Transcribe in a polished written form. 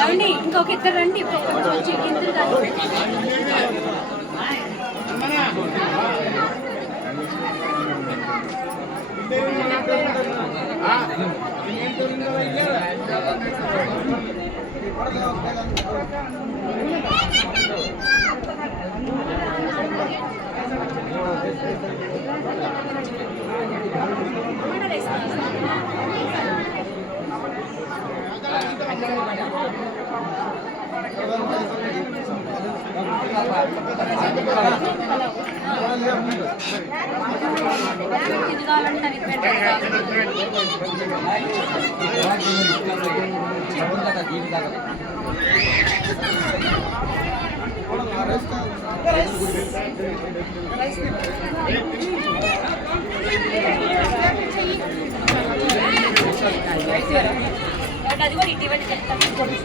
రండి ఇంకొక ఇద్దరు రండి వచ్చి గింతులు కాదు ఇది కావాలంటే అది కూడా ఇటీవల చెప్తాను.